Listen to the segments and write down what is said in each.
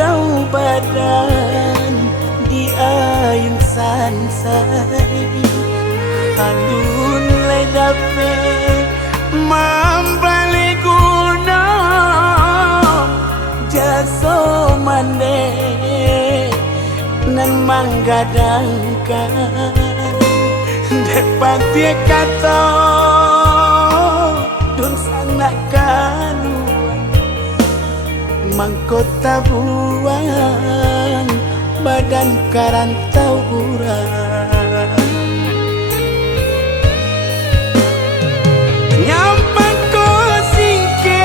dirantau badan di ayun sansai alun lai dape mambale guna jaso mande nan manggadangkan depan dia kata dun sanak kanuan mangkota buang badan karantau urang nyampang ko singke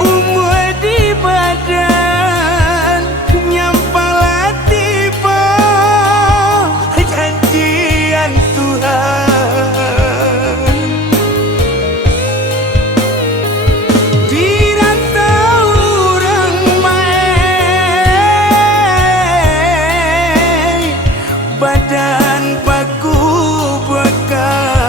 umur di badan nyampang latiba janjian Tuhan dirantau urang mai badan baku bekan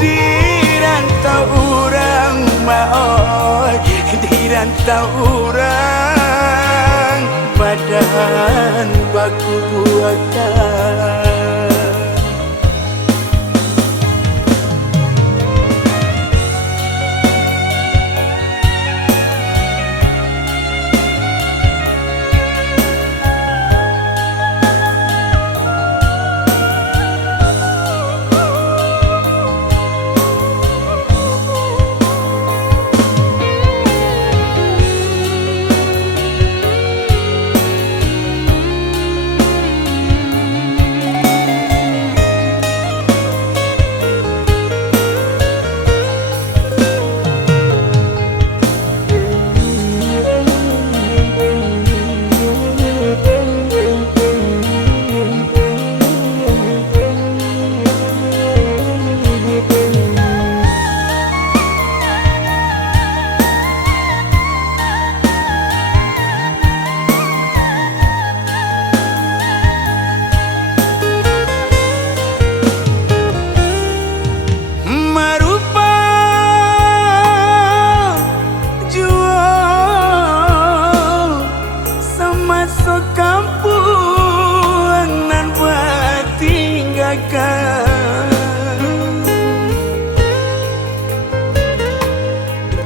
dirantau urang mai dirantau urang badan baku bekan.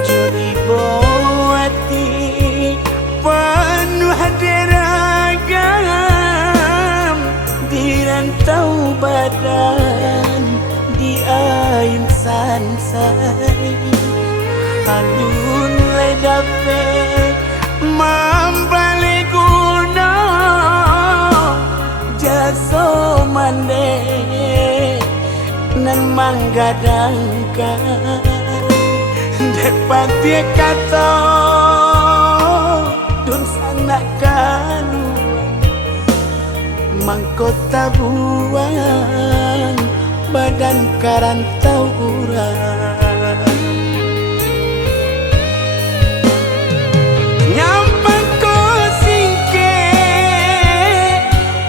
Juri boati penuh deragam dirantau badan di ayun sansai alun lai dape mambale guna jaso mande nan manggadangkan depan dia kata dun sanak kanuan mangkota buang badan karantau urang nyampang ko singke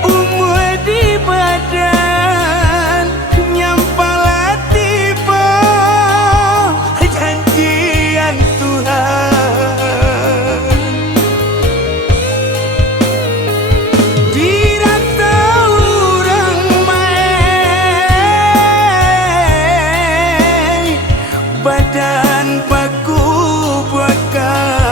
umur di badan nyampang latiba janjian Tuhan dirantau urang mai badan baku bekan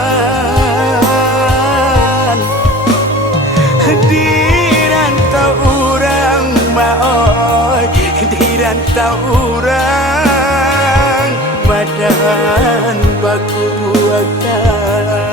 dirantau urang mai dirantau urang badan baku bekan.